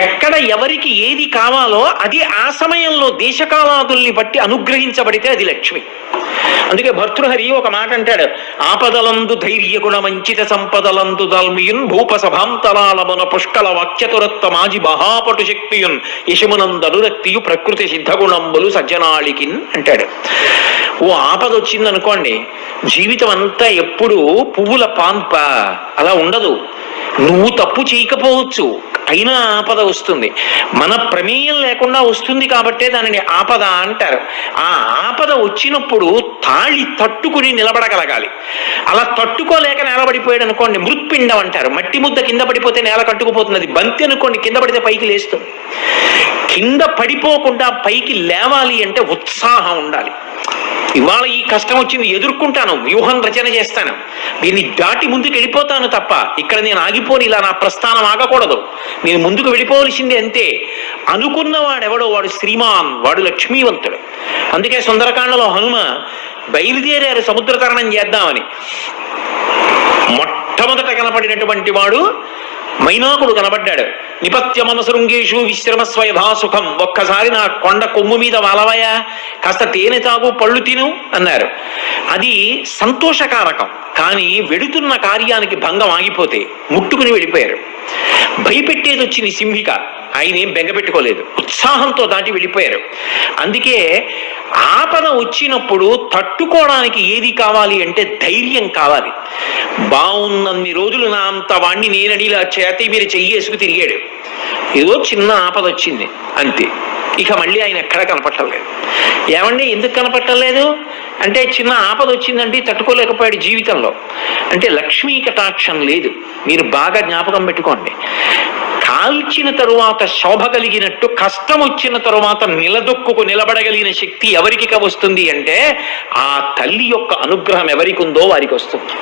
ఎక్కడ ఎవరికి ఏది కావాలో అది ఆ సమయంలో దేశకాలాదుల్ని బట్టి అనుగ్రహించబడితే అది లక్ష్మి. అందుకే భర్తృహరి ఒక మాట అంటాడు, ఆపదలందు ధైర్య గుణమంచిత సంపదలందు దాల్మియున్ భూపసభాంతరాళమున పుష్కల వాక్యతురత్వ మాజి మహాపటు శక్తియున్ యశమునందనురక్తియు ప్రకృతి సిద్ధగుణంబులు సజ్జనాళికిన్ అంటాడు. ఓ ఆపద వచ్చిందనుకోండి, జీవితం అంతా ఎప్పుడు పువ్వుల పాన్ప అలా ఉండదు. నువ్వు తప్పు చేయకపోవచ్చు, అయినా ఆపద వస్తుంది. మన ప్రమేయం లేకుండా వస్తుంది కాబట్టే దానిని ఆపద అంటారు. ఆ ఆపద వచ్చినప్పుడు తాళి తట్టుకుని నిలబడగలగాలి. అలా తట్టుకోలేక నేలబడిపోయాడు అనుకోండి, మృత్పిండం అంటారు. మట్టి ముద్ద కింద పడిపోతే నేల కట్టుకుపోతుంది. అది బంతి అనుకోండి, కింద పడితే పైకి లేస్తుంది. కింద పడిపోకుండా పైకి లేవాలి అంటే ఉత్సాహం ఉండాలి. ఇవాళ ఈ కష్టం వచ్చింది, ఎదుర్కొంటాను, వ్యూహం రచన చేస్తాను, దీన్ని దాటి ముందుకు వెళ్ళిపోతాను తప్ప ఇక్కడ నేను ఆగిపోని, ఇలా నా ప్రస్థానం ఆగకూడదు, నేను ముందుకు వెళ్ళిపోవలసిందే అంతే అనుకున్నవాడెవడో వాడు శ్రీమాన్, వాడు లక్ష్మీవంతుడు. అందుకే సుందరకాండలో హనుమ బయలుదేరారు సముద్ర తరణం చేద్దామని. మొట్టమొదట కనపడినటువంటి వాడు మైనాకుడు కనబడ్డాడు. నిపత్య మనసృంగేషు విశ్రమస్వయభా సుఖం, ఒక్కసారి నా కొండ కొమ్ము మీద వాలవయా, కాస్త తేనె తాగు, పళ్ళు తిను అన్నారు. అది సంతోషకారకం. కానీ వెడుతున్న కార్యానికి భంగం ఆగిపోతే ముట్టుకుని వెళ్ళిపోయారు. భయపెట్టేది వచ్చింది సింహిక, ఆయన ఏం బెంగపెట్టుకోలేదు, ఉత్సాహంతో దాటి వెళ్ళిపోయారు. అందుకే ఆపద వచ్చినప్పుడు తట్టుకోవడానికి ఏది కావాలి అంటే ధైర్యం కావాలి. బాగున్నన్ని రోజులు నా అంత వాణ్ణి నేనని ఇలా చేతి మీరు చెయ్యేసుకు తిరిగాడు. ఏదో చిన్న ఆపద వచ్చింది అంతే, ఇక మళ్ళీ ఆయన ఎక్కడ కనపట్టలేదు. ఏమండి ఎందుకు కనపట్టలేదు అంటే, చిన్న ఆపద వచ్చిందంటే తట్టుకోలేకపోయాడు జీవితంలో. అంటే లక్ష్మీ కటాక్షం లేదు. మీరు బాగా జ్ఞాపకం పెట్టుకోండి, కాల్చిన తరువాత శోభ కలిగినట్టు కష్టం వచ్చిన తరువాత నిలదొక్కుకు నిలబడగలిగిన శక్తి ఎవరికి వస్తుంది అంటే, ఆ తల్లి యొక్క అనుగ్రహం ఎవరికి ఉందో వారికి వస్తుంది.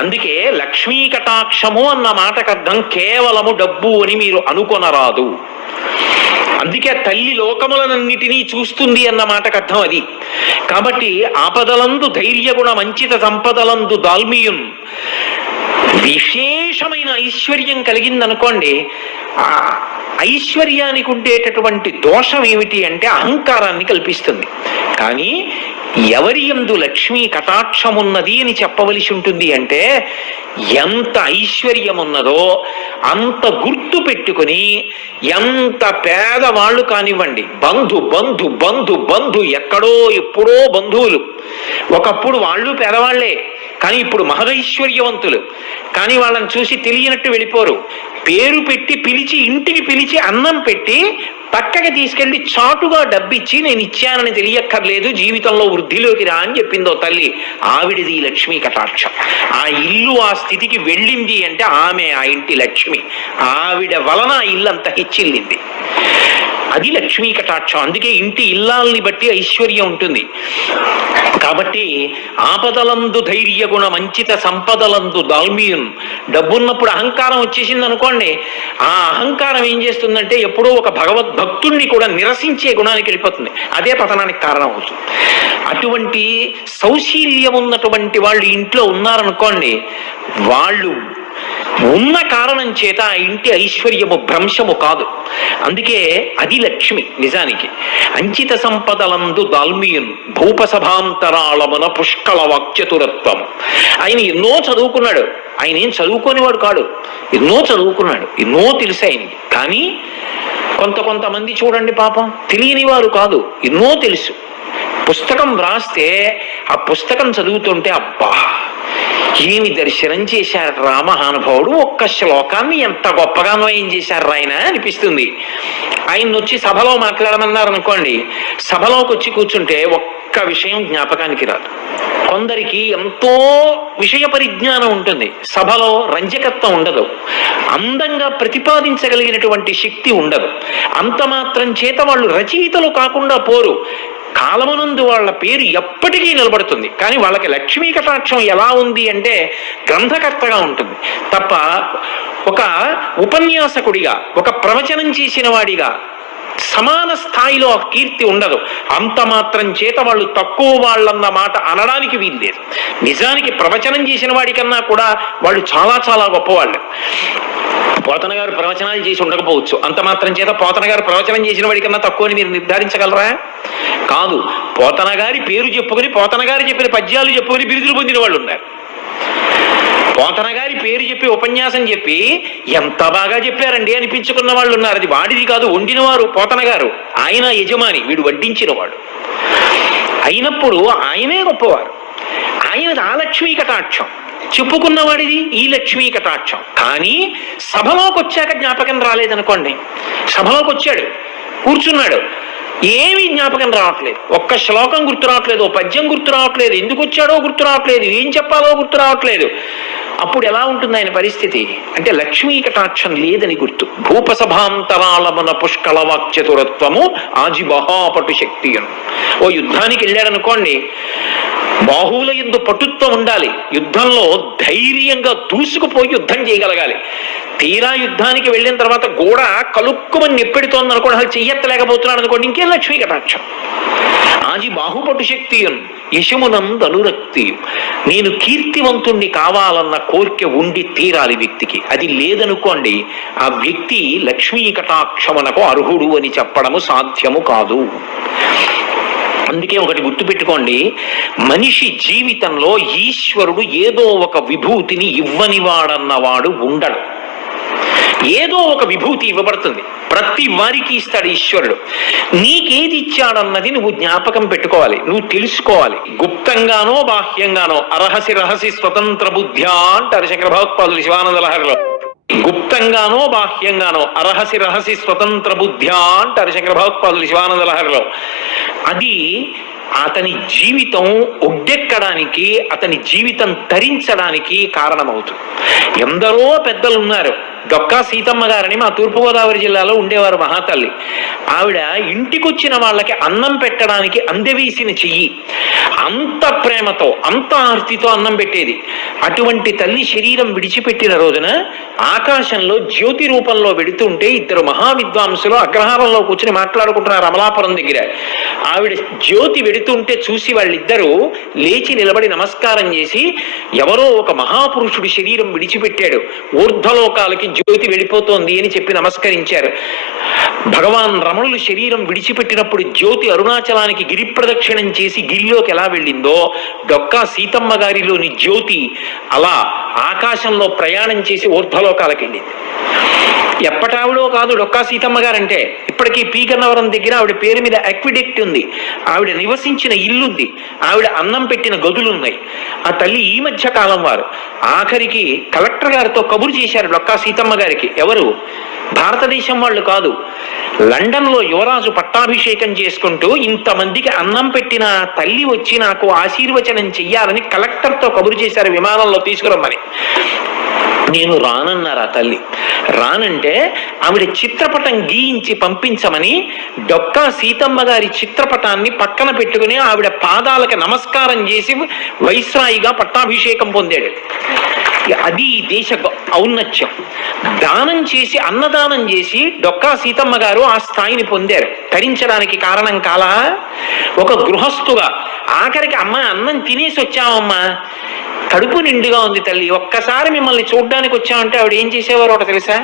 అందుకే లక్ష్మీ కటాక్షము అన్న మాటకు అర్థం కేవలము డబ్బు అని మీరు అనుకొనరాదు. అందుకే తల్లి లోకములనన్నిటినీ చూస్తుంది అన్న మాటకు అర్థం అది. కాబట్టి ఆపదలందు ధైర్యగుణ మంచిత సంపదలందు దాల్మియున్, విశేషమైన ఐశ్వర్యం కలిగిందనుకోండి, ఆ ఐశ్వర్యానికి ఉండేటటువంటి దోషం ఏమిటి అంటే అహంకారాన్ని కల్పిస్తుంది. కానీ ఎవరి యందు లక్ష్మీ కటాక్షమున్నది అని చెప్పవలసి ఉంటుంది అంటే, ఎంత ఐశ్వర్యం ఉన్నదో అంత గుర్తు పెట్టుకుని, ఎంత పేదవాళ్ళు కానివ్వండి, బంధు బంధు బంధు బంధు ఎక్కడో ఎప్పుడో బంధువులు, ఒకప్పుడు వాళ్ళు పేదవాళ్లే కానీ ఇప్పుడు మహదైశ్వర్యవంతులు, కానీ వాళ్ళని చూసి తెలియనట్టు వెళ్ళిపోరు. పేరు పెట్టి పిలిచి, ఇంటికి పిలిచి అన్నం పెట్టి పక్కకి తీసుకెళ్లి చాటుగా డబ్బిచ్చి నేను ఇచ్చానని తెలియక్కర్లేదు, జీవితంలో వృద్ధిలోకి రా అని చెప్పిందో తల్లి. ఆవిడిది లక్ష్మీ కటాక్షం. ఆ ఇల్లు ఆ స్థితికి వెళ్ళింది అంటే ఆమె ఆ ఇంటి లక్ష్మి. ఆవిడ వలన ఆ ఇల్లు అంత హెచ్చిల్లింది. అది లక్ష్మీ కటాక్షం. అందుకే ఇంటి ఇల్లాల్ని బట్టి ఐశ్వర్యం ఉంటుంది. కాబట్టి ఆపదలందు ధైర్య గుణ మంచిత సంపదలందు దాల్మియున్, డబ్బున్నప్పుడు అహంకారం వచ్చేసింది అనుకోండి, ఆ అహంకారం ఏం చేస్తుందంటే ఎప్పుడో ఒక భగవద్భక్తుణ్ణి కూడా నిరసించే గుణానికి వెళ్ళిపోతుంది. అదే పతనానికి కారణం అవుతుంది. అటువంటి సౌశీల్యం ఉన్నటువంటి వాళ్ళు ఇంట్లో ఉన్నారనుకోండి, వాళ్ళు ఉన్న కారణం చేత ఆ ఇంటి ఐశ్వర్యము భ్రంశము కాదు. అందుకే అది లక్ష్మి నిజానికి. అంచిత సంపదలందు దాల్మియున్ భూపసభాంతరాళమున పుష్కల వాక్చతురత్వము. ఆయన ఎన్నో చదువుకున్నాడు. ఆయన ఏం చదువుకోనివాడు కాడు, ఎన్నో చదువుకున్నాడు, ఎన్నో తెలుసు ఆయనకి. కానీ కొంతమంది చూడండి పాపం తెలియని వారు కాదు, ఎన్నో తెలుసు. పుస్తకం వ్రాస్తే ఆ పుస్తకం చదువుతుంటే అబ్బా ఏమి దర్శనం చేశారు రా మహానుభావుడు, ఒక్క శ్లోకాన్ని ఎంత గొప్పగానో ఏం చేశారు ఆయన అనిపిస్తుంది. ఆయన వచ్చి సభలో మాట్లాడమన్నారు అనుకోండి, సభలోకి వచ్చి కూర్చుంటే ఒక్క విషయం జ్ఞాపకానికి రాదు. కొందరికి ఎంతో విషయ పరిజ్ఞానం ఉంటుంది, సభలో రంజకత్వం ఉండదు, అందంగా ప్రతిపాదించగలిగినటువంటి శక్తి ఉండదు. అంత మాత్రం చేత వాళ్ళు రచయితలు కాకుండా పోరు. కాలమునందు వాళ్ళ పేరు ఎప్పటికీ నిలబడుతుంది. కానీ వాళ్ళకి లక్ష్మీ కటాక్షం ఎలా ఉంది అంటే గ్రంథకర్తగా ఉంటుంది తప్ప ఒక ఉపన్యాసకుడిగా, ఒక ప్రవచనం చేసిన వాడిగా సమాన స్థాయిలో ఆ కీర్తి ఉండదు. అంత మాత్రం చేత వాళ్ళు తక్కువ వాళ్ళన్న మాట అనడానికి వీల్లేదు. నిజానికి ప్రవచనం చేసిన వాడికన్నా కూడా వాళ్ళు చాలా చాలా గొప్పవాళ్ళు. పోతన గారు ప్రవచనాలు చేసి ఉండకపోవచ్చు, అంత మాత్రం చేత పోతన గారు ప్రవచనం చేసిన వాడికన్నా తక్కువ అని మీరు నిర్ధారించగలరా? కాదు. పోతన గారి పేరు చెప్పుకుని పోతన గారు చెప్పిన పద్యాలు చెప్పుకుని బిరుదులు పొందిన వాళ్ళు ఉన్నారు. పోతన గారి పేరు చెప్పి ఉపన్యాసం చెప్పి ఎంత బాగా చెప్పారండి అనిపించుకున్న వాళ్ళు ఉన్నారు. అది వాడిది కాదు, వండినవారు పోతన గారు, ఆయన యజమాని, వీడు వడ్డించిన వాడు అయినప్పుడు ఆయనే గొప్పవారు. ఆయనది ఆ లక్ష్మీ కటాక్షం, చెప్పుకున్నవాడిది ఈ లక్ష్మీ కటాక్షం. కానీ సభలోకి వచ్చాక జ్ఞాపకం రాలేదనుకోండి, సభలోకి వచ్చాడు, కూర్చున్నాడు, ఏమీ జ్ఞాపకం రావట్లేదు, ఒక్క శ్లోకం గుర్తు రావట్లేదు, ఓ పద్యం గుర్తు రావట్లేదు, ఎందుకు వచ్చాడో గుర్తు రావట్లేదు, ఏం చెప్పాలో గుర్తు రావట్లేదు. అప్పుడు ఎలా ఉంటుంది ఆయన పరిస్థితి అంటే లక్ష్మీ కటాక్షం లేదని గుర్తు. భూపసభాంతరాళమున పుష్కళ వాక్చతురత్వము ఆజిబహాపటు శక్తి అను. ఓ యుద్ధానికి వెళ్ళాడనుకోండి, బాహువుల యందు పటుత్వం ఉండాలి, యుద్ధంలో ధైర్యంగా దూసుకుపోయి యుద్ధం చేయగలగాలి. తీరా యుద్ధానికి వెళ్ళిన తర్వాత గోడ కలుక్కుమని నిప్పెడుతోంది అనుకోండి, అసలు చెయ్యెత్తలేకపోతున్నాడు అనుకోండి, ఇంకేం లక్ష్మీ కటాక్షం. ఆజి బాహుపటు శక్తి యశమునంద అనురక్తి. నేను కీర్తివంతుణ్ణి కావాలన్న కోరిక ఉండి తీరాలి వ్యక్తికి. అది లేదనుకోండి, ఆ వ్యక్తి లక్ష్మీ కటాక్షమునకు అర్హుడు అని చెప్పడము సాధ్యము కాదు. అందుకే ఒకటి గుర్తుపెట్టుకోండి, మనిషి జీవితంలో ఈశ్వరుడు ఏదో ఒక విభూతిని ఇవ్వనివాడన్నవాడు ఉండడు. ఏదో ఒక విభూతి ఇవ్వబడుతుంది, ప్రతి వారికి ఇస్తాడు ఈశ్వరుడు. నీకేది ఇచ్చాడన్నది నువ్వు జ్ఞాపకం పెట్టుకోవాలి, నువ్వు తెలుసుకోవాలి. గుప్తంగానో బాహ్యంగానో అరహసి రహసి స్వతంత్ర బుద్ధ్యా అంటారు శంకర భగవత్పాదులు శివానంద లహరిలో. గుప్తంగానో బాహ్యంగానో అరహసి రహసి స్వతంత్ర బుద్ధ్యా అంటారు శంకర భగవత్పాదులు శివానంద లహరిలో. అది అతని జీవితం ఒడ్డెక్కడానికి, అతని జీవితం తరించడానికి కారణమవుతుంది. ఎందరో పెద్దలు ఉన్నారు. డొక్కా సీతమ్మ గారని మా తూర్పుగోదావరి జిల్లాలో ఉండేవారు మహాతల్లి. ఆవిడ ఇంటికొచ్చిన వాళ్ళకి అన్నం పెట్టడానికి అందవేసిన చెయ్యి, అంత ప్రేమతో అంత ఆర్తితో అన్నం పెట్టేది. అటువంటి తల్లి శరీరం విడిచిపెట్టిన రోజున ఆకాశంలో జ్యోతి రూపంలో వెడుతుంటే ఇద్దరు మహావిద్వాంసులు అగ్రహారంలో కూర్చుని మాట్లాడుకుంటున్నారు అమలాపురం దగ్గర. ఆవిడ జ్యోతి వెడుతుంటే చూసి వాళ్ళిద్దరూ లేచి నిలబడి నమస్కారం చేసి, ఎవరో ఒక మహాపురుషుడి శరీరం విడిచిపెట్టాడు, ఊర్ధ్వలోకాలకి జ్యోతి వెళ్ళిపోతోంది అని చెప్పి నమస్కరించారు. భగవాన్ రమణులు శరీరం విడిచిపెట్టినప్పుడు జ్యోతి అరుణాచలానికి గిరి ప్రదక్షిణం చేసి గిరిలోకి ఎలా వెళ్ళిందో, డొక్కా సీతమ్మ గారిలోని జ్యోతి అలా ఆకాశంలో ప్రయాణం చేసి ఊర్ధ్వలోకాలకు వెళ్ళింది. ఎప్పటావిడో కాదు డొక్కా సీతమ్మ గారంటే, ఇప్పటికీ పీగన్నవరం దగ్గర ఆవిడ పేరు మీద అక్విడెక్ట్ ఉంది, ఆవిడ నివసించిన ఇల్లుంది, ఆవిడ అన్నం పెట్టిన గదులున్నాయి. ఆ తల్లి ఈ మధ్య కాలం వారు ఆఖరికి కలెక్టర్ గారితో కబురు చేశారు డొక్కా సీతమ్మ గారికి. ఎవరు? భారతదేశం వాళ్ళు కాదు, లండన్లో యువరాజు పట్టాభిషేకం చేసుకుంటూ ఇంతమందికి అన్నం పెట్టిన తల్లి వచ్చి నాకు ఆశీర్వచనం చెయ్యాలని కలెక్టర్తో కబురు చేశారు విమానంలో తీసుకురమ్మని. నేను రానన్నారు ఆ తల్లి. రానంటే ఆవిడ చిత్రపటం గీయించి పంపించమని డొక్కా సీతమ్మ గారి చిత్రపటాన్ని పక్కన పెట్టుకుని ఆవిడ పాదాలకు నమస్కారం చేసి వైస్రాయిగా పట్టాభిషేకం పొందాడు. అది దేశ ఔన్నత్యం. దానం చేసి అన్నదానం చేసి డొక్కా సీతమ్మ గారు ఆ స్థాయిని పొందారు. తరించడానికి కారణం కాలా? ఒక గృహస్థుగా ఆఖరికి అమ్మ అన్నం తినేసి వచ్చామమ్మా, కడుపు నిండుగా ఉంది తల్లి, ఒక్కసారి మిమ్మల్ని చూడ్డానికి వచ్చామంటే ఆవిడ ఏం చేసేవారు ఒకటి తెలుసా?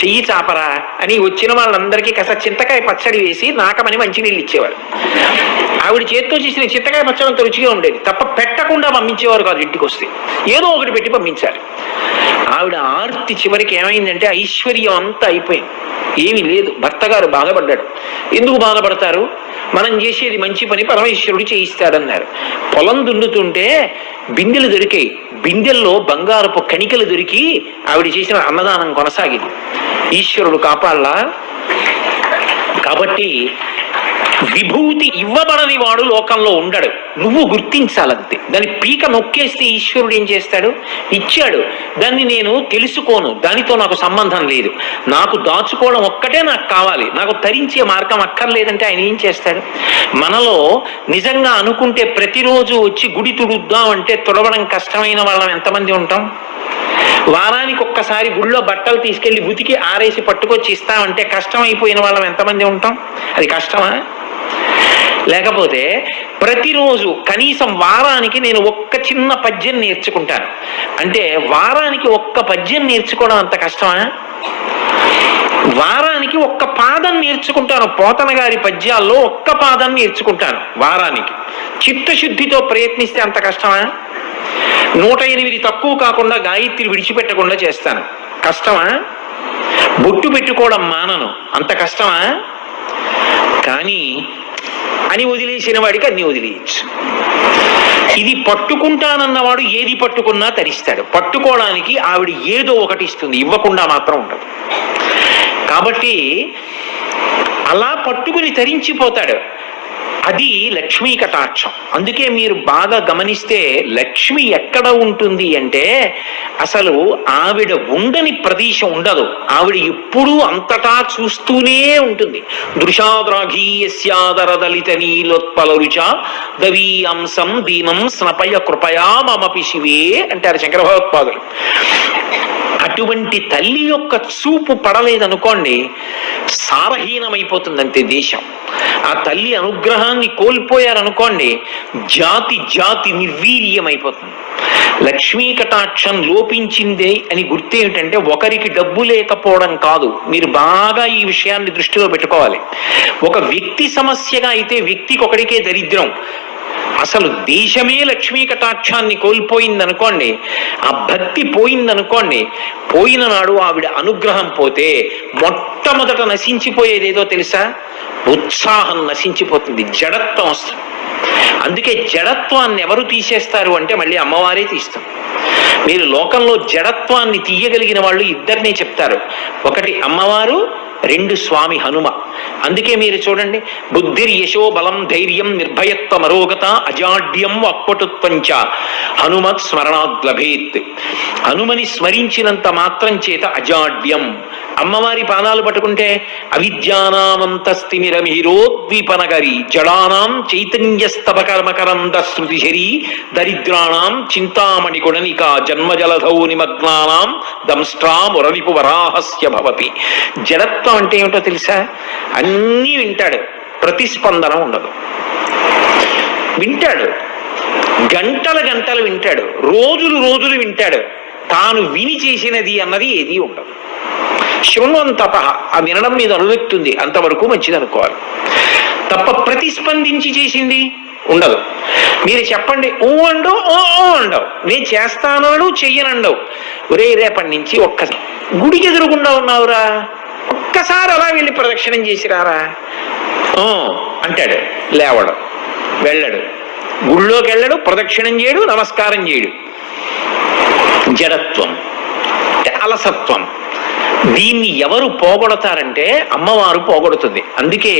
చెయ్యి చాపరా అని వచ్చిన వాళ్ళందరికీ కాస్త చింతకాయ పచ్చడి వేసి నాకమని మంచినీళ్ళు ఇచ్చేవారు. ఆవిడ చేత్తో చేసిన చింతకాయ పచ్చడి అంత రుచిగా ఉండేది, తప్ప పెట్టకుండా పంపించేవారు కాదు. ఇంటికి వస్తే ఏదో ఒకటి పెట్టి పంపించాలి. ఆవిడ ఆర్తి చివరికి ఏమైందంటే ఐశ్వర్యం అంతా అయిపోయింది, ఏమీ లేదు. భర్త గారు బాధపడ్డాడు. ఎందుకు బాధపడతారు? మనం చేసేది మంచి పని పరమేశ్వరుడు చేయిస్తాడన్నారు. పొలం దున్నుతుంటే బిందెలు దొరికాయి, బిందెల్లో బంగారపు కణికలు దొరికి ఆవిడ చేసిన అన్నదానం కొనసాగింది. ఈశ్వరుడు కాపాడలా. కాబట్టి విభూతి ఇవ్వబడని వాడు లోకంలో ఉండడు, నువ్వు గుర్తించాలంతే. దాని పీక నొక్కేస్తే ఈశ్వరుడు ఏం చేస్తాడు? ఇచ్చాడు, దాన్ని నేను తెలుసుకోను, దానితో నాకు సంబంధం లేదు, నాకు దాచుకోవడం ఒక్కటే నాకు కావాలి, నాకు తరించే మార్గం అక్కర్లేదంటే ఆయన ఏం చేస్తాడు? మనలో నిజంగా అనుకుంటే ప్రతిరోజు వచ్చి గుడి తుడుద్దామంటే తుడవడం కష్టమైన వాళ్ళం ఎంతమంది ఉంటాం? వారానికి ఒక్కసారి గుళ్ళో బట్టలు తీసుకెళ్లి ఉతికి ఆరేసి పట్టుకొచ్చి ఇస్తామంటే కష్టమైపోయిన వాళ్ళం ఎంతమంది ఉంటాం? అది కష్టమా? లేకపోతే ప్రతిరోజు కనీసం వారానికి నేను ఒక్క చిన్న పద్యం నేర్చుకుంటాను అంటే వారానికి ఒక్క పద్యం నేర్చుకోవడం అంత కష్టమా? వారానికి ఒక్క పాదం నేర్చుకుంటాను. పోతన గారి పద్యాల్లో ఒక్క పాదం నేర్చుకుంటాను వారానికి. చిత్తశుద్ధితో ప్రయత్నిస్తే అంత కష్టమా? 108 తక్కువ కాకుండా గాయత్రి విడిచిపెట్టకుండా చేస్తాను. కష్టమా? బొట్టు పెట్టుకోవడం మానను, అంత కష్టమా? కానీ అని వదిలేసిన వాడికి అన్ని వదిలేయచ్చు. ఇది పట్టుకుంటానన్నవాడు ఏది పట్టుకున్నా తరిస్తాడు. పట్టుకోవడానికి ఆవిడ ఏదో ఒకటి ఇస్తుంది, ఇవ్వకుండా మాత్రం ఉండదు. కాబట్టి అలా పట్టుకుని తరించిపోతాడు. అది లక్ష్మీ కటాక్షం. అందుకే మీరు బాగా గమనిస్తే లక్ష్మి ఎక్కడ ఉంటుంది అంటే అసలు ఆవిడ ఉండని ప్రదేశం ఉండదు. ఆవిడ ఎప్పుడూ అంతటా చూస్తూనే ఉంటుంది. దృశాద్రాఘీయస్యాదర దళిత నీలోత్పల రుచ దవీయాంసం దీనం స్నపయ కృపయా మమపి శివే అంటారు శంకర భగవత్పాదులు. అటువంటి తల్లి యొక్క చూపు పడలేదనుకోండి, సారహీనమైపోతుందంతే దేశం. ఆ తల్లి అనుగ్రహాన్ని కోల్పోయారనుకోండి, జాతి జాతి నిర్వీర్యమైపోతుంది. లక్ష్మీ కటాక్షం లోపించిందే అని గుర్తేమిటంటే ఒకరికి డబ్బు లేకపోవడం కాదు. మీరు బాగా ఈ విషయాన్ని దృష్టిలో పెట్టుకోవాలి. ఒక వ్యక్తి సమస్యగా అయితే వ్యక్తికి ఒకడికే దరిద్రం. అసలు దేశమే లక్ష్మీ కటాక్షాన్ని కోల్పోయిందనుకోండి, ఆ భక్తి పోయిందనుకోండి, పోయిన నాడు ఆవిడ అనుగ్రహం పోతే మొట్టమొదట నశించిపోయేదేదో తెలుసా? ఉత్సాహం నశించిపోతుంది, జడత్వం వస్తుంది. అందుకే జడత్వాన్ని ఎవరు తీసేస్తారు అంటే మళ్ళీ అమ్మవారే తీస్తుంది. మీరు లోకంలో జడత్వాన్ని తీయగలిగిన వాళ్ళు ఇద్దరినే చెప్తారు. ఒకటి అమ్మవారు, 2 స్వామి హనుమ. అందుకే మీరు చూడండి, బుద్ధిర్ యశో బలం ధైర్యం నిర్భయత్వ మరోగత అజాడ్యం వాక్పటుత్వంచ హనుమత్ స్మరణాద్ లభేత్. హనుమని స్మరించినంత మాత్రం చేత అజాడ్యం. అమ్మవారి పాదాలు పట్టుకుంటే అవిద్యానామంతస్తిమిరమిహిరోద్వీపనగరి జడానాం చైతన్యస్తపకర్మకరంద శృతిశరీ దరిద్రాణం చింతామణి గుణనిక జన్మజలధౌ నిమగ్నానాం దంష్ట్రామురరిపు వరాహస్య భవతి. జడత్వం అంటే ఏమిటో తెలుసా? అన్నీ వింటాడు, ప్రతిస్పందన ఉండదు. వింటాడు, గంటల గంటలు వింటాడు, రోజులు రోజులు వింటాడు. తాను విని చేసినది అన్నది ఏదీ ఉండదు. శృణ్వంతప, ఆ వినడం మీద అనువెక్తుంది, అంతవరకు మంచిది అనుకోవాలి తప్ప ప్రతిస్పందించి చేసింది ఉండదు. మీరు చెప్పండి ఊ అండవు, ఓ అండవు, నేను చేస్తానడు చెయ్యనండవు. ఒరే రేపటి నుంచి ఒక్కసారి గుడికి ఎదురుగుండా ఉన్నావురా, ఒక్కసారి అలా వెళ్ళి ప్రదక్షిణం చేసిరారా అంటాడు. లేవడు, వెళ్ళడు, గుళ్ళోకి వెళ్ళడు, ప్రదక్షిణం చేయడు, నమస్కారం చేయడు. జడత్వం, అలసత్వం. దీన్ని ఎవరు పోగొడతారంటే అమ్మవారు పోగొడుతుంది. అందుకే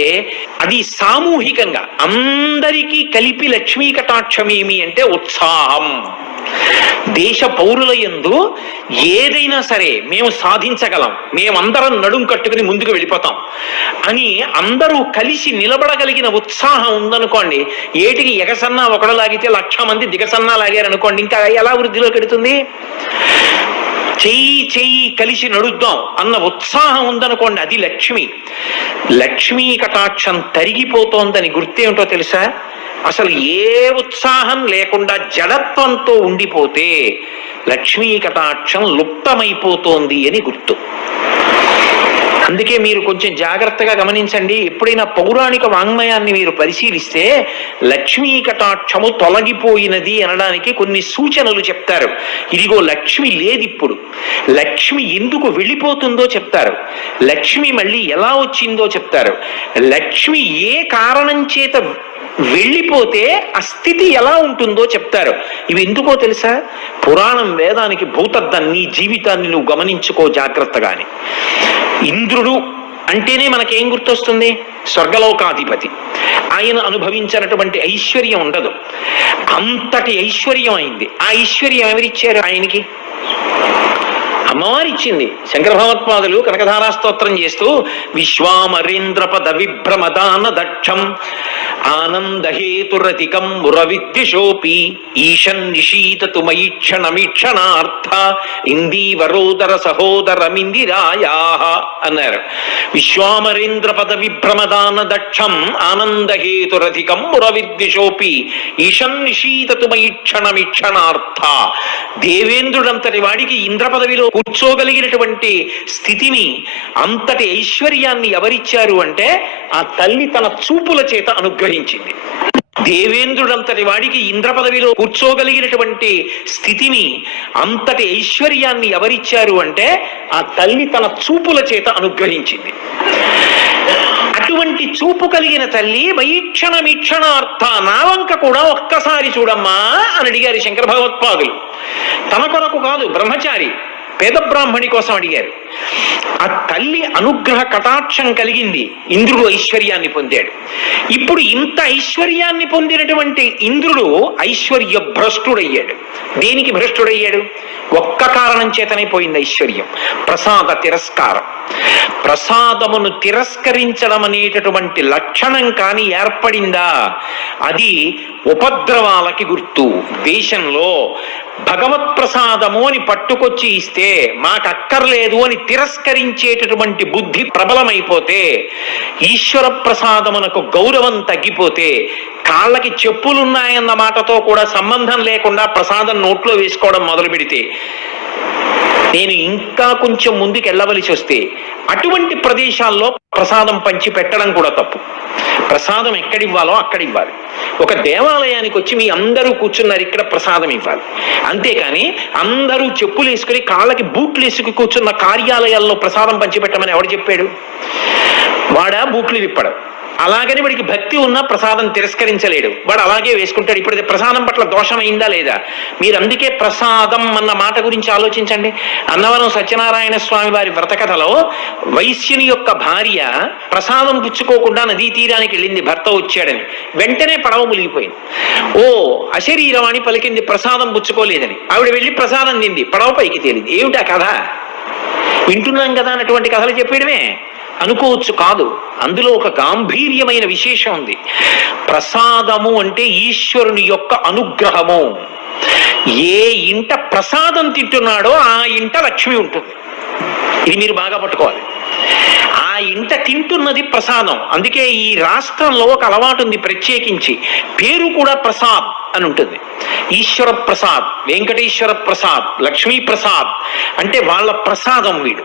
అది సామూహికంగా అందరికీ కలిపి లక్ష్మీ కటాక్షం ఏమి అంటే ఉత్సాహం. దేశ పౌరుల యందు ఏదైనా సరే మేము సాధించగలం, మేమందరం నడుం కట్టుకుని ముందుకు వెళ్ళిపోతాం అని అందరూ కలిసి నిలబడగలిగిన ఉత్సాహం ఉందనుకోండి, ఏటికి ఎగసన్నా ఒకడు లాగితే 1,00,000 మంది దిగసన్నా లాగారనుకోండి, ఇంకా ఎలా వృద్ధిలోకి వెడుతుంది? చెయ్యి కలిసి నడుద్దాం అన్న ఉత్సాహం ఉందనుకోండి, అది లక్ష్మి. లక్ష్మీ కటాక్షం తరిగిపోతోందని గుర్తేమిటో తెలుసా? అసలు ఏ ఉత్సాహం లేకుండా జడత్వంతో ఉండిపోతే లక్ష్మీ కటాక్షం లుప్తమైపోతోంది అని గుర్తు. అందుకే మీరు కొంచెం జాగ్రత్తగా గమనించండి. ఎప్పుడైనా పౌరాణిక వాంగ్మయాన్ని మీరు పరిశీలిస్తే లక్ష్మీ కటాక్షము తొలగిపోయినది అనడానికి కొన్ని సూచనలు చెప్తారు. ఇదిగో లక్ష్మి లేదిప్పుడు, లక్ష్మి ఎందుకు వెళ్ళిపోతుందో చెప్తారు, లక్ష్మి మళ్ళీ ఎలా వచ్చిందో చెప్తారు, లక్ష్మి ఏ కారణం చేత వెళ్ళిపోతే ఆ స్థితి ఎలా ఉంటుందో చెప్తారు. ఇవి ఎందుకో తెలుసా? పురాణం వేదానికి భూతద్దం. నీ జీవితాన్ని నువ్వు గమనించుకో జాగ్రత్తగాని. ఇంద్రుడు అంటేనే మనకేం గుర్తొస్తుంది? స్వర్గలోకాధిపతి. ఆయన అనుభవించినటువంటి ఐశ్వర్యం ఉండదు, అంతటి ఐశ్వర్యం అయింది. ఆ ఐశ్వర్యం ఎవరిచ్చారు ఆయనకి? అమ్మవారి ఇచ్చింది. శంకర భగవత్పాదులు కనకధారా స్తోత్రం చేస్తూ విశ్వామరేంద్ర పద విభ్రమదాన దక్షం ఆనందహేతురతికం మురవిద్యుషోపి ఈశన్ నిశీతతు మయిక్షణమీక్షణార్థ ఇందీవరోదర సహోదరమిందిరాయాః అన్నారు. విశ్వామరేంద్ర పద విభ్రమదాన దక్షం ఆనందహేతురధికం మురవిద్యుషోపి ఈశన్ నిశీతతు మయిక్షణమీక్షణార్థ. దేవేంద్రుడంతటి వాడికి ఇంద్ర పదవిలో కూర్చోగలిగినటువంటి స్థితిని, అంతటి ఐశ్వర్యాన్ని ఎవరిచ్చారు అంటే ఆ తల్లి తన చూపుల చేత అనుగ్రహించింది. దేవేంద్రుడంతటి వాడికి ఇంద్ర పదవిలో కూర్చోగలిగినటువంటి స్థితిని, అంతటి ఐశ్వర్యాన్ని ఎవరిచ్చారు అంటే ఆ తల్లి తన చూపుల చేత అనుగ్రహించింది. అటువంటి చూపు కలిగిన తల్లి వైక్షణ వీక్షణార్థ నా వంక కూడా ఒక్కసారి చూడమ్మా అని అడిగారు శంకర భగవత్పాదులు. తన కొరకు కాదు, బ్రహ్మచారి పేద బ్రాహ్మణి కోసం అడిగారు. ఆ తల్లి అనుగ్రహ కటాక్షం కలిగింది, ఇంద్రుడు ఐశ్వర్యాన్ని పొందాడు. ఇప్పుడు ఇంత ఐశ్వర్యాన్ని పొందినటువంటి ఇంద్రుడు ఐశ్వర్య భ్రష్టుడయ్యాడు. దేనికి భ్రష్టుడయ్యాడు? ఒక్క కారణం చేతనే పోయింది ఐశ్వర్యం, ప్రసాద తిరస్కారం. ప్రసాదమును తిరస్కరించడం అనేటటువంటి లక్షణం కాని ఏర్పడిందా అది ఉపద్రవాలకి గుర్తు. దేశంలో భగవత్ ప్రసాదము అని పట్టుకొచ్చి ఇస్తే మాకక్కర్లేదు అని తిరస్కరించేటటువంటి బుద్ధి ప్రబలమైపోతే, ఈశ్వర ప్రసాదమునకు గౌరవం తగ్గిపోతే, కాళ్ళకి చెప్పులున్నాయన్న మాటతో కూడా సంబంధం లేకుండా ప్రసాదం నోట్లో వేసుకోవడం మొదలు పెడితే, నేను ఇంకా కొంచెం ముందుకు వెళ్ళవలసి వస్తే అటువంటి ప్రదేశాల్లో ప్రసాదం పంచి పెట్టడం కూడా తప్పు. ప్రసాదం ఎక్కడివ్వాలో అక్కడివ్వాలి. ఒక దేవాలయానికి వచ్చి మీ అందరూ కూర్చున్నారు, ఇక్కడ ప్రసాదం ఇవ్వాలి. అంతేకాని అందరూ చెప్పులు వేసుకుని కాళ్ళకి బూట్లు వేసుకుని కూర్చున్న కార్యాలయాల్లో ప్రసాదం పంచిపెట్టమని ఎవడు చెప్పాడు? వాడా బూట్లు విప్పడం. అలాగని వాడికి భక్తి ఉన్నా ప్రసాదం తిరస్కరించలేడు, వాడు అలాగే వేసుకుంటాడు. ఇప్పుడు ప్రసాదం పట్ల దోషమైందా లేదా? మీరు అందుకే ప్రసాదం అన్న మాట గురించి ఆలోచించండి. అన్నవరం సత్యనారాయణ స్వామి వారి వ్రతకథలో వైశ్యుని యొక్క భార్య ప్రసాదం పుచ్చుకోకుండా నదీ తీరానికి వెళ్ళింది, భర్త వచ్చాడని. వెంటనే పడవ మునిగిపోయింది. ఓ అశరీరవాణి పలికింది ప్రసాదం పుచ్చుకోలేదని. ఆవిడ వెళ్ళి ప్రసాదం తింది, పడవ పైకి తేలింది. ఏమిటా కథ? వింటున్నాం కదా అన్నటువంటి కథలు చెప్పేయడమే అనుకోవచ్చు. కాదు, అందులో ఒక గాంభీర్యమైన విశేషం ఉంది. ప్రసాదము అంటే ఈశ్వరుని యొక్క అనుగ్రహము. ఏ ఇంట ప్రసాదం తింటున్నాడో ఆ ఇంట లక్ష్మి ఉంటుంది. ఇది మీరు బాగా పట్టుకోవాలి. ఆ ఇంట తింటున్నది ప్రసాదం. అందుకే ఈ రాష్ట్రంలో ఒక అలవాటు ఉంది, ప్రత్యేకించి పేరు కూడా ప్రసాద్ అని ఉంటుంది. ఈశ్వర ప్రసాద్, వెంకటేశ్వర ప్రసాద్, లక్ష్మీ ప్రసాద్ అంటే వాళ్ళ ప్రసాదం వీడు.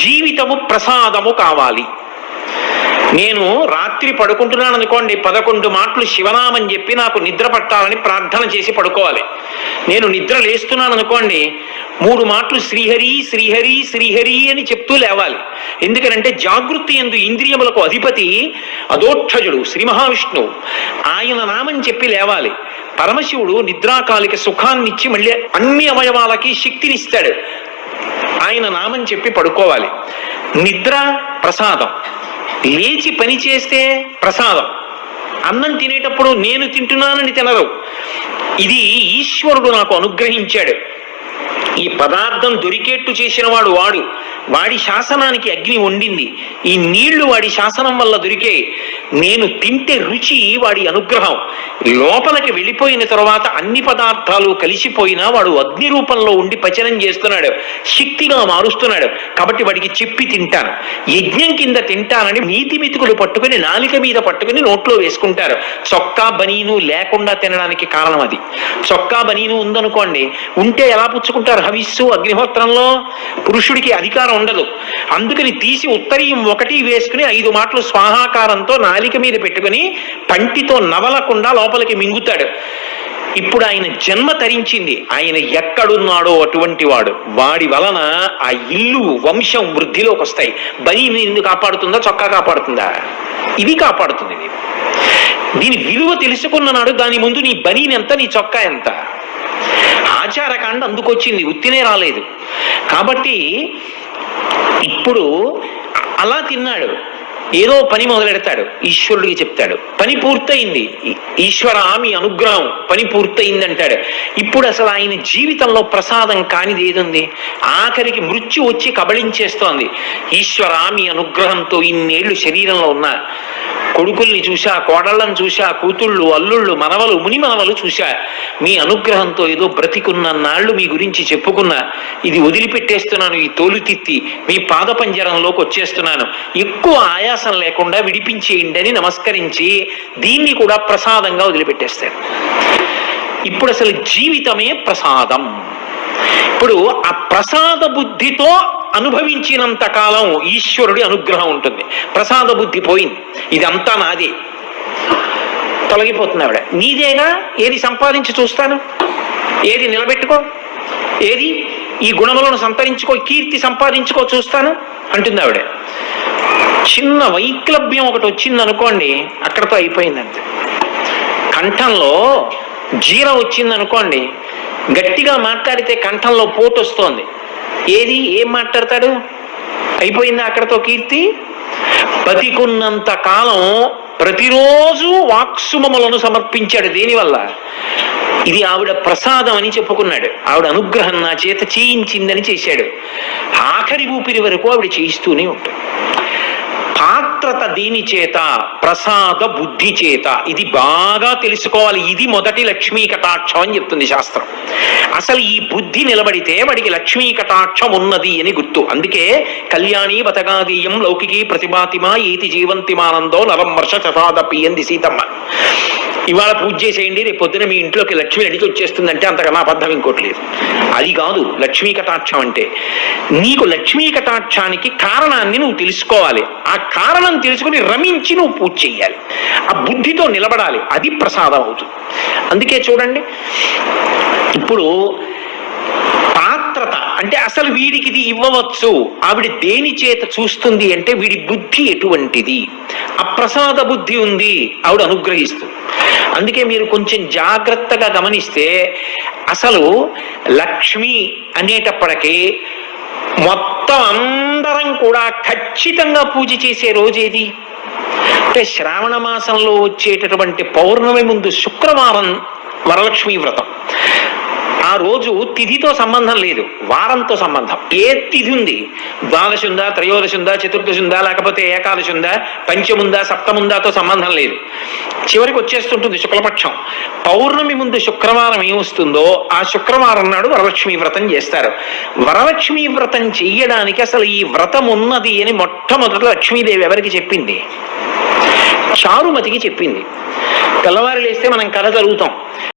జీవితము ప్రసాదము కావాలి. నేను రాత్రి పడుకుంటున్నాను అనుకోండి, 11 మాటలు శివనామని చెప్పి నాకు నిద్ర పట్టాలని ప్రార్థన చేసి పడుకోవాలి. నేను నిద్ర లేస్తున్నాను అనుకోండి, 3 మాటలు శ్రీహరి శ్రీహరి శ్రీహరి అని చెప్తూ లేవాలి. ఎందుకంటే జాగృతి యందు ఇంద్రియములకు అధిపతి అదోక్షజుడు శ్రీ మహావిష్ణువు, ఆయన నామం చెప్పి లేవాలి. పరమశివుడు నిద్రాకాలిక సుఖాన్నిచ్చి మళ్ళీ అన్ని అవయవాలకి శక్తినిస్తాడు. ఆయన నామం చెప్పి పడుకోవాలి. నిద్ర ప్రసాదం, లేచి పని చేస్తే ప్రసాదం. అన్నం తినేటప్పుడు నేను తింటున్నానని తినరు. ఇది ఈశ్వరుడు నాకు అనుగ్రహించాడు. ఈ పదార్థం దొరికేట్టు చేసిన వాడు వాడి శాసనానికి అగ్ని వండింది. ఈ నీళ్లు వాడి శాసనం వల్ల దొరికే. నేను తింటే రుచి వాడి అనుగ్రహం. లోపలికి వెళ్ళిపోయిన తర్వాత అన్ని పదార్థాలు కలిసిపోయినా వాడు అగ్ని రూపంలో ఉండి పచనం చేస్తున్నాడు, శక్తిగా మారుస్తున్నాడు. కాబట్టి వాడికి చెప్పి తింటాను. యజ్ఞం కింద తింటానని నీతి మెతుకులు పట్టుకుని నాలిక మీద పట్టుకుని నోట్లో వేసుకుంటారు. చొక్కా బనీను లేకుండా తినడానికి కారణం అది. చొక్కా బనీను ఉందనుకోండి, ఉంటే ఎలా పుచ్చుకుంటారు? హవిస్సు అగ్నిహోత్రంలో పురుషుడికి అధికారం ఉండదు. అందుకని తీసి ఉత్తరీయం 1 వేసుకుని 5 మాటలు స్వాహాకారంతో నాలిక మీద పెట్టుకుని పంటితో నవలకుండా లోపలికి మింగుతాడు. ఇప్పుడు ఆయన జన్మ తరించింది. ఆయన ఎక్కడున్నాడో అటువంటి వాడి వలన ఆ ఇల్లు వంశం వృద్ధిలోకి వస్తాయి. బనీని ఎందుకు కాపాడుతుందా? చొక్కా కాపాడుతుందా? ఇది కాపాడుతుంది. దీని విలువ తెలుసుకున్న నాడు దాని ముందు నీ బనీని ఎంత, నీ చొక్కా ఎంత. ఆచారకాండ అందుకొచ్చింది, ఉత్తినే రాలేదు. కాబట్టి ఇప్పుడు అలా తిన్నాడు, ఏదో పని మొదలెడతాడు, ఈశ్వరుడికి చెప్తాడు, పని పూర్తయింది, ఈశ్వర మీ అనుగ్రహం పని పూర్తయింది అంటాడు. ఇప్పుడు అసలు ఆయన జీవితంలో ప్రసాదం కానిది ఏదుంది? ఆఖరికి మృత్యు వచ్చి కబళించేస్తోంది. ఈశ్వర మీ అనుగ్రహంతో ఇన్నేళ్లు శరీరంలో ఉన్నా, కొడుకుల్ని చూశా, కోడళ్ళని చూశా, కూతుళ్ళు, అల్లుళ్ళు, మనవలు, ముని మనవలు చూశా. మీ అనుగ్రహంతో ఏదో బ్రతికున్న నాళ్ళు మీ గురించి చెప్పుకున్నా. ఇది వదిలిపెట్టేస్తున్నాను, ఈ తోలుతిత్తి మీ పాదపంజరంలోకి వచ్చేస్తున్నాను. ఎక్కువ ఆయాసం లేకుండా విడిపించేయండి అని నమస్కరించి దీన్ని కూడా ప్రసాదంగా వదిలిపెట్టేస్తాడు. ఇప్పుడు అసలు జీవితమే ప్రసాదం. ఇప్పుడు ఆ ప్రసాద బుద్ధితో అనుభవించినంత కాలం ఈశ్వరుడి అనుగ్రహం ఉంటుంది. ప్రసాద బుద్ధి పోయింది, ఇదంతా నాదే, తొలగిపోతుంది ఆవిడ. నీదేగా, ఏది సంపాదించి చూస్తాను, ఏది నిలబెట్టుకో, ఏది ఈ గుణములను సంతరించుకో, కీర్తి సంపాదించుకో చూస్తాను అంటుంది ఆవిడ. చిన్న వైక్లభ్యం ఒకటి వచ్చింది అనుకోండి, అక్కడతో అయిపోయిందంతే. కంఠంలో జీర వచ్చింది అనుకోండి, గట్టిగా మాట్లాడితే కంఠంలో పోటు వస్తోంది, ఏది ఏం మాట్లాడతాడు, అయిపోయింది అక్కడతో కీర్తి. బతికున్నంత కాలం ప్రతిరోజు వాక్సుమములను సమర్పించాడు. దేనివల్ల? ఇది ఆవిడ ప్రసాదం అని చెప్పుకున్నాడు, ఆవిడ అనుగ్రహం నా చేత చేయించిందని చేశాడు. ఆఖరి ఊపిరి వరకు ఆవిడ చేయిస్తూనే ఉంటాడు. పాత్రత దేని చేత? ప్రసాద బుద్ధి చేత. ఇది బాగా తెలుసుకోవాలి. ఇది మొదటి లక్ష్మీ కటాక్షం అని చెప్తుంది శాస్త్రం. అసలు ఈ బుద్ధి నిలబడితే వాడికి లక్ష్మీ కటాక్షం ఉన్నది అని గుర్తు. అందుకే కళ్యాణి బతగాదీయం లౌకికీ ప్రతిభాతిమా ఏతి జీవంతిమానందో నవం వర్ష చతాదపి అంది సీతమ్మ. ఇవాళ పూజ చేసేయండి, రేపు పొద్దున మీ ఇంట్లోకి లక్ష్మి అడిగి వచ్చేస్తుందంటే అంతకన్నా అబద్ధం ఇంకోటి లేదు. అది కాదు లక్ష్మీ కటాక్షం అంటే. నీకు లక్ష్మీ కటాక్షానికి కారణాన్ని నువ్వు తెలుసుకోవాలి. ఆ కారణం తెలుసుకుని రమించి నువ్వు పూజ చెయ్యాలి. ఆ బుద్ధితో నిలబడాలి. అది ప్రసాదం అవుతుంది. అందుకే చూడండి, ఇప్పుడు పాత్రత అంటే అసలు వీడికి ఇది ఇవ్వవచ్చు. ఆవిడ దేని చేత చూస్తుంది అంటే వీడి బుద్ధి ఎటువంటిది. ఆ ప్రసాద బుద్ధి ఉంది, ఆవిడ అనుగ్రహిస్తుంది. అందుకే మీరు కొంచెం జాగ్రత్తగా గమనిస్తే అసలు లక్ష్మి అనేటప్పటికీ మొత్తం అందరం కూడా ఖచ్చితంగా పూజ చేసే రోజేది అంటే శ్రావణ మాసంలో వచ్చేటటువంటి పౌర్ణమి ముందు శుక్రవారం వరలక్ష్మీ వ్రతం. ఆ రోజు తిథితో సంబంధం లేదు, వారంతో సంబంధం. ఏ తిథి ఉంది, ద్వాదశి ఉందా, త్రయోదశి ఉందా, చతుర్దశి ఉందా, లేకపోతే ఏకాదశి ఉందా, పంచముందా, సప్తముందాతో సంబంధం లేదు. చివరికి వచ్చేస్తుంటుంది శుక్లపక్షం. పౌర్ణమి ముందు శుక్రవారం ఏమొస్తుందో ఆ శుక్రవారం నాడు వరలక్ష్మీ వ్రతం చేస్తారు. వరలక్ష్మీ వ్రతం చెయ్యడానికి అసలు ఈ వ్రతం ఉన్నది అని మొట్టమొదట లక్ష్మీదేవి ఎవరికి చెప్పింది? చారుమతికి చెప్పింది. తెల్లవారు లేస్తే మనం కథ చదువుతాం,